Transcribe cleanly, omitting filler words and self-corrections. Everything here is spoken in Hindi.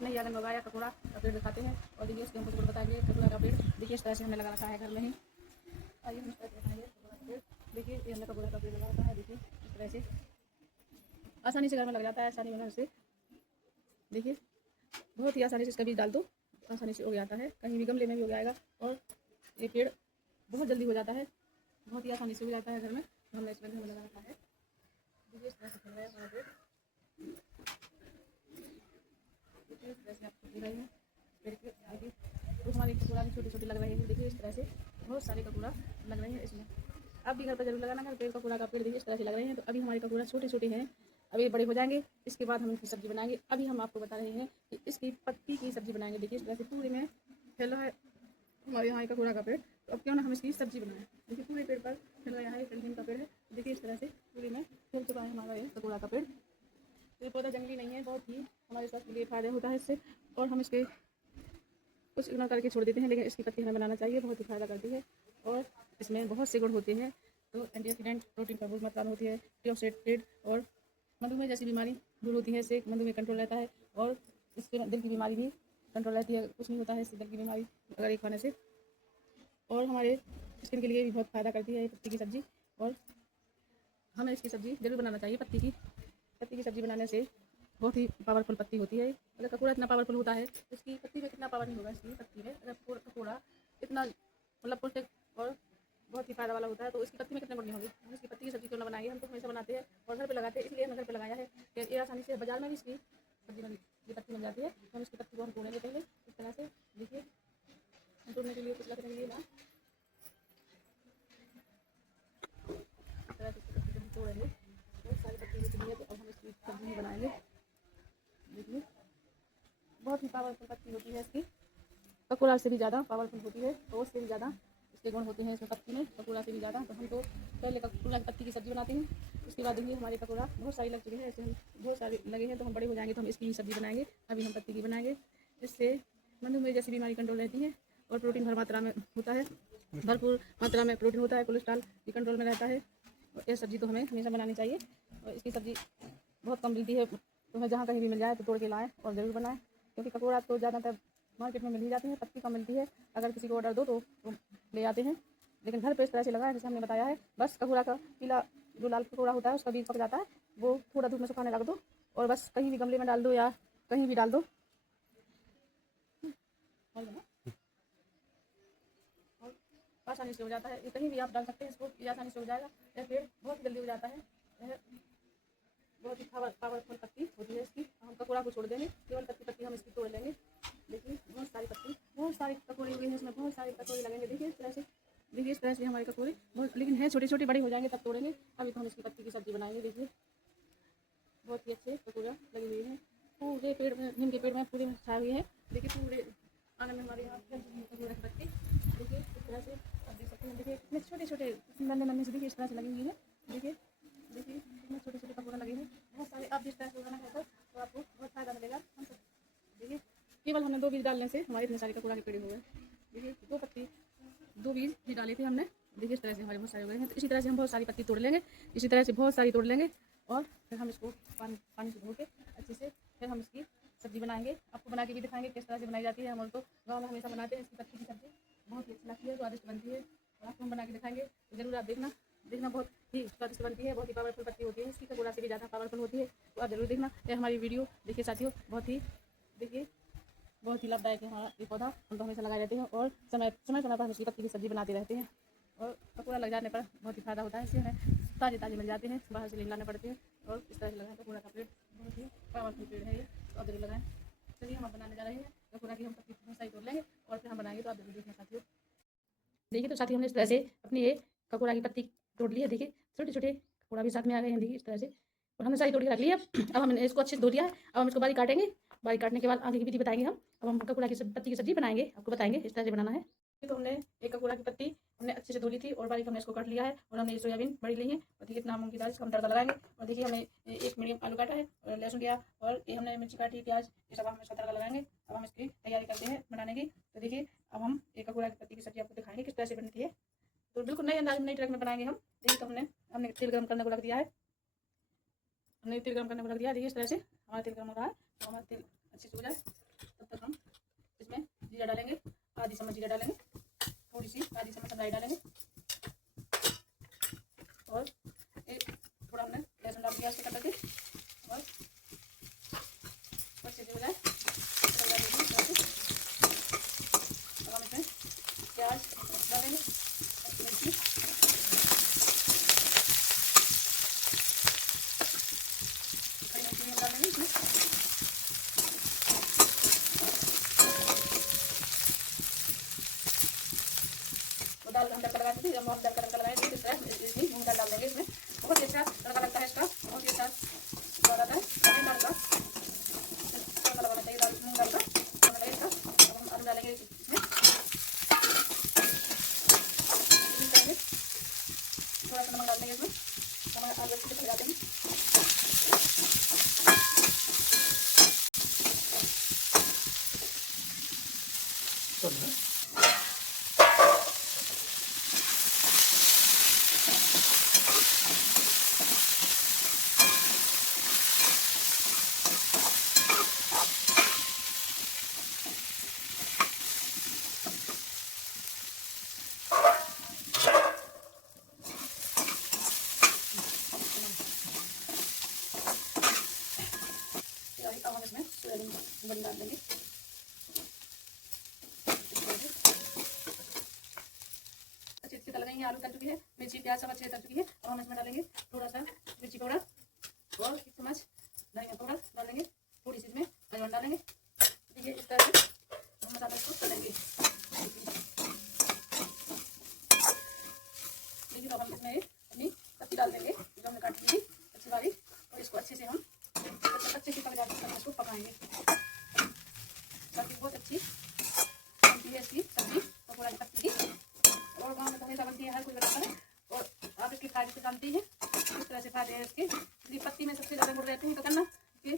अपने ही आंगन में उगाया ककोड़ा का पेड़ दिखाते हैं। और देखिए इसके हम कुछ बताएंगे ककोड़ा का पेड़। देखिए इस तरह से हमने लगा रखा है घर में ही। आइए हम इस तरह से दिखाएंगे ककोड़ा का पेड़। देखिए ये हमने ककोड़ा का पेड़ लगा रखा है। देखिए इस तरह से आसानी से घर में लग जाता है, आसानी बनाने से। देखिए बहुत ही आसानी से इसका बीज डाल दो, आसानी से उग जाता है, कहीं भी गमले में भी उग जाएगा। और ये पेड़ बहुत जल्दी हो जाता है, बहुत ही आसानी से हो जाता है घर में। तो हमने इसमें घर में लगा रखा है। देखिए इस तरह से चल रहा है हमारा पेड़। देखिए इस तरह से आपको दिख रही है पेड़ के आगे। तो हमारी कपूरा भी छोटी छोटी लग रही है। देखिए इस तरह से बहुत सारे कपूरा लग रहे हैं इसमें। आप भी घर पर जरूर लगाना। घर पेड़ कपूरा का पेड़ देखिए इस तरह से लग रहे हैं। तो अभी हमारे कपूरा छोटे छोटे हैं, अभी बड़े हो जाएंगे, इसके बाद हम इनकी सब्जी बनाएंगे। अभी हम आपको बता रहे हैं कि इसकी पत्ती की सब्जी बनाएंगे। देखिए इस तरह से पूरे में फैला है हमारे यहाँ कपूरा का पेड़। तो अब क्यों ना हम इसकी सब्जी बनाएं। देखिए पूरे पेड़ पर फैल गया है, नीम का पेड़ है। देखिए इस तरह से पूरे में फैल चुका है हमारा ये कपूरा का पेड़। तो ये पौधा जंगली नहीं है, बहुत ही हमारे स्वास्थ्य के लिए फायदा होता है इससे। और हम इसके कुछ इग्नोर करके छोड़ देते हैं, लेकिन इसकी पत्ती हमें बनाना चाहिए, बहुत ही फायदा करती है। और इसमें बहुत से गुण होते हैं। तो एंटीऑक्सीडेंट, प्रोटीन भरपूर मात्रा में होती है, एंटीऑक्सीडेंट और मधुमेह जैसी बीमारी दूर होती है इससे। मधुमेह कंट्रोल रहता है और इससे दिल की बीमारी भी कंट्रोल रहती है। कुछ नहीं होता है इससे दिल की बीमारी अगर ये खाने से। और हमारे स्किन के लिए भी बहुत फ़ायदा करती है ये पत्ती की सब्ज़ी। और हमें इसकी सब्ज़ी जरूर बनाना चाहिए। पत्ती की सब्ज़ी बनाने से बहुत ही पावरफुल पत्ती होती है। अगर ककोड़ा इतना पावरफुल होता है तो इसकी पत्ती में कितना पावर नहीं होगा। इसकी पत्ती में अगर ककोड़ा इतना मतलब पौष्टिक और बहुत ही फायदा वाला होता है तो इसकी पत्ती में कितने गुण नहीं होंगे। हम इसकी पत्ती की सब्ज़ी क्यों ना बनाएंगे। हम तो हमेशा बनाते हैं और घर पे लगाते हैं, इसलिए हमने घर पे लगाया है कि ये आसानी से बाजार में भी इसकी सब्ज़ी की पत्ती मिल जाती है। तो हम इसकी पत्ती को हम तोड़ेंगे पहले इस तरह से। देखिए तोड़ने के लिए कुछ लगने के लिए ना इस तरह से पत्ती को तोड़ेंगे। बहुत सारी पत्ती होती है तो अब हम इसकी सब्ज़ी बनाएंगे। देखिए बहुत ही पावरफुल पत्ती होती है इसकी, ककोड़ा से भी ज़्यादा पावरफुल होती है। तो उससे भी ज़्यादा इसके गुण होते हैं इसमें पत्ती में, ककोड़ा से भी ज़्यादा। तो हम तो पहले ककोड़ा की पत्ती की सब्ज़ी बनाते हैं, उसके बाद देखिए हमारे ककोड़ा बहुत सारी लग चुके हैं। ऐसे हम बहुत सारे लगे हैं तो हम बड़े हो जाएंगे तो हम इसकी भी सब्ज़ी बनाएंगे। अभी हम पत्ती की बनाएंगे। इससे मधुमेह जैसी बीमारी कंट्रोल रहती है और प्रोटीन भर मात्रा में होता है, भरपूर मात्रा में प्रोटीन होता है, कोलेस्ट्रॉल भी कंट्रोल में रहता है। और ये सब्ज़ी तो हमें हमेशा बनानी चाहिए। और इसकी सब्ज़ी बहुत कम मिलती है, तो हमें जहाँ कहीं भी मिल जाए तो तोड़ के लाएँ और ज़रूर बनाएँ। क्योंकि ककोड़ा तो ज़्यादातर मार्केट में मिल ही जाती है, पत्ती कम मिलती है। अगर किसी को ऑर्डर दो तो ले आते हैं, लेकिन घर पे इस तरह से लगा है जैसे हमने बताया है। बस ककोड़ा का पीला जो लाल ककोड़ा होता है उसका बीज पक जाता है, वो थोड़ा धूप में सुखाने लग दो और बस कहीं भी गमले में डाल दो या कहीं भी डाल दो और आसानी से हो जाता है। ये कहीं भी आप डाल सकते हैं इसको, ये आसानी से हो जाएगा। यह पेड़ बहुत ही जल्दी हो जाता है। यह बहुत ही पावरफुल पत्ती होती है इसकी। हम ककोड़ा को छोड़ देंगे, केवल पत्ती हम इसकी तोड़ लेंगे। देखिए बहुत सारे ककोड़े हुए हैं इसमें, बहुत सारे ककोड़े लगेंगे। देखिए इस तरह से, देखिए इस तरह से हमारे ककोड़े बहुत, लेकिन है छोटे छोटे, बड़े हो जाएंगे तब तोड़ेंगे। अभी तो हम इसकी पत्ती की सब्ज़ी बनाएंगे। देखिए बहुत ही अच्छे ककोड़ा लगे हुए हैं पूरे पेड़ में, नीम के पेड़ में पूरे छाए हुए हैं। देखिए पूरे आंगन में हमारे यहाँ ककोड़ा की पत्ती देखिए इस तरह से आप देख सकते हैं। देखिए इतने छोटे छोटे नन्हे से देखिए इस तरह से लगी हुई है। देखिए इतने छोटे छोटे ककोड़ा लगे हैं बहुत सारे। आप जिस तरह से उगाना चाहते हो तो आपको बहुत फायदा मिलेगा। हम सब देखिए केवल हमने 2 बीज डालने से हमारे इतने सारे ककोड़ा के पेड़ हुए। देखिए 2 बीज ही डाले थे हमने। देखिए इस तरह से हमारे बहुत सारे हो गए हैं। तो इसी तरह से हम बहुत सारी पत्ती तोड़ लेंगे, इसी तरह से बहुत सारी तोड़ लेंगे और फिर हम इसको पानी से धो के अच्छे से फिर हम इसकी सब्ज़ी बनाएंगे। आपको बना के भी दिखाएंगे किस तरह से बनाई जाती है। हम तो गाँव में हमेशा बनाते हैं इसकी पत्ती की सब्ज़ी, बहुत ही अच्छी लगती है, स्वादिष्ट बनती है। और आपको हम बना के दिखाएंगे तो ज़रूर आप देखना बहुत ही स्वादिष्ट बनती है। बहुत ही पावरफुल पत्ती होती है इसकी, ककोड़ा से भी ज़्यादा पावरफुल होती है। तो आप जरूर देखना ये हमारी वीडियो देखिए साथियों। बहुत ही देखिए बहुत ही लाभदायक है हमारा ये पौधा। हम तो हमेशा लगाए रहते हैं और समय पर हम इसकी पत्ती की सब्ज़ी बनाते रहते हैं। और ककोड़ा लग जाने पर बहुत ही फायदा होता है। इससे हमें ताज़े मिल जाते हैं, बाहर से नहीं लाने पड़ते हैं। और इस तरह से लगाएं ककोड़ा का पेड़, बहुत ही पावरफुल पेड़ है ये, तो आप जरूर लगाएं। चलिए हम बनाने जा रहे हैं ककोड़ा की, हम पत्ती बहुत सारी तोड़ लेंगे और फिर हम बनाएंगे, तो आप जरूर देखना साथियों। देखिए तो साथियों हमने इस तरह से अपनी ये ककोड़ा की पत्ती तोड़ ली है। देखिए छोटे छोटे ककोड़ा भी साथ में आ गए हैं। देखिए इस तरह से और हमने सारी तोड़ के रख ली है। अब हमने इसको अच्छे से धो दिया है। अब हम इसको बारीक काटेंगे, बारीक काटने के बाद आगे की विधि बताएंगे हम। अब हम ककोड़ा की पत्ती की सब्ज़ी बनाएंगे, आपको बताएंगे इस तरह से बनाना है। तो हमने एक ककोड़ा की पत्ती हमने अच्छे से धो ली थी और बारीक हमने इसको काट लिया है। और हमने ये सोयाबीन बड़ी ली है और देखिए इतना मूंग की दाल, इसका हम तड़का लगाएंगे। और देखिए हमने एक मीडियम आलू काटा है और लहसुन लिया और ये हमने मिर्ची काटी, प्याज, ये सब हम इसका तड़का लगाएंगे। अब हम इसकी तैयारी करते हैं बनाने की। तो देखिए अब हम एक ककोड़ा की पत्ती की सब्ज़ी आपको दिखाएंगे किस तरह से बनती है। तो बिल्कुल नए अंदाज में, नई ट्रक में बनाएंगे हम। देखिए तो हमने तेल गर्म करने को रख दिया है। हमने तेल गर्म करने को रख दिया। देखिए इस तरह से हमारा तेल गर्म हो रहा है। तो हमारा तेल अच्छे से हो जाए तक हम इसमें जीरा डालेंगे, आधी चम्मच जीरा डालेंगे, थोड़ी सी आधी चम्मच राई डालेंगे और थोड़ा हमने लहसुन डाल दिया इसके कटर के और अच्छे से हो जाए। अब हम इसमें प्याज डालेंगे, मिर्ची, हरी मिर्ची भी हम डालेंगे इसमें। तो दाल हम तड़का लगा चुके, जब हम दाल का तड़का लगाएंगे तो इसमें मूंग दाल डाल देंगे इसमें। बहुत ही अच्छा तड़का लगता है इसका, बहुत ही अच्छा स्वाद आता है दाल का। तड़का लगाना चाहिए दाल मूंग दाल का लगे इसका। अब हम आलू डालेंगे इसमें, थोड़ा सा नमक डाल देंगे इसमें। नमक आलू अच्छे से खिला देंगे। अब हम इसमें सोयाबीन बड़ी डाल देंगे। अच्छे से तल गई है, आलू तल चुकी है, मिर्ची प्याज सब अच्छे से तल चुकी है। और हम इसमें डालेंगे थोड़ा सा मिर्ची पाउडर और 1 चम्मच धनिया पाउडर डाल देंगे, थोड़ी सी इसमें अजवाइन डालेंगे। देखिए इस तरह से हम मसाला इसको तलेंगे। देखिए तो हम इसमें अपनी सब्जी डाल देंगे जो हमने काटी थी अच्छी वाली, और इसको अच्छे से हम अच्छे से पक जाते हैं इसको पकाएंगे ताकि बहुत अच्छी बनती है इसकी सब्जी पकौड़ा की पत्ती की। और गाँव में तो हमेशा बनती है, हर कोई बनाता है और आप इसके फायदे तो जानते हैं किस तरह से फायदे हैं इसके। पत्ती में सबसे ज़्यादा गुण रहते हैं ककरना के,